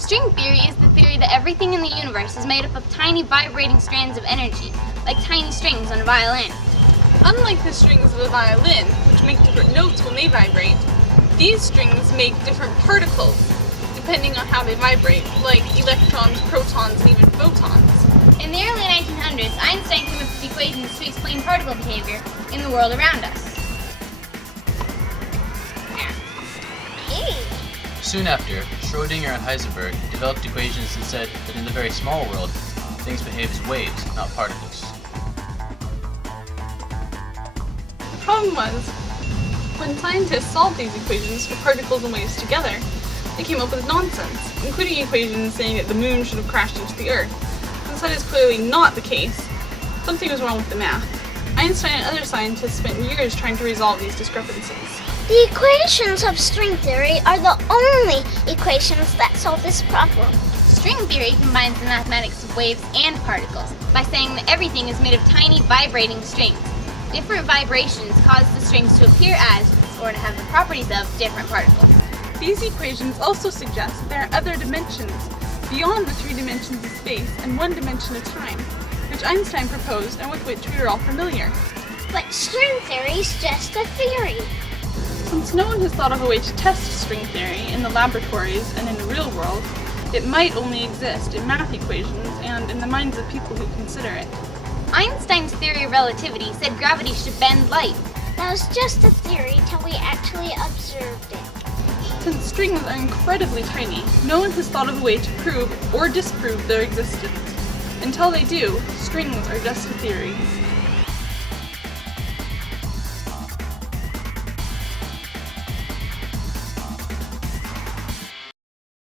String theory is the theory that everything in the universe is made up of tiny vibrating strands of energy, like tiny strings on a violin. Unlike the strings of a violin, which make different notes when they vibrate, these strings make different particles, depending on how they vibrate, like electrons, protons, and even photons. In the early 1900s, Einstein came up with equations to explain particle behavior in the world around us. Soon after, Schrödinger and Heisenberg developed equations that said that in the very small world, things behave as waves, not particles. The problem was, when scientists solved these equations for particles and waves together, they came up with nonsense, including equations saying that the moon should have crashed into the Earth. Since that is clearly not the case, something was wrong with the math. Einstein and other scientists spent years trying to resolve these discrepancies. The equations of string theory are the only equations that solve this problem. String theory combines the mathematics of waves and particles by saying that everything is made of tiny vibrating strings. Different vibrations cause the strings to appear as, or to have the properties of, different particles. These equations also suggest that there are other dimensions, beyond the 3 dimensions of space and 1 dimension of time, which Einstein proposed and with which we are all familiar. But string theory is just a theory. Since no one has thought of a way to test string theory in the laboratories and in the real world, it might only exist in math equations and in the minds of people who consider it. Einstein's theory of relativity said gravity should bend light. That was just a theory till we actually observed it. Since strings are incredibly tiny, no one has thought of a way to prove or disprove their existence. Until they do, strings are just a theory.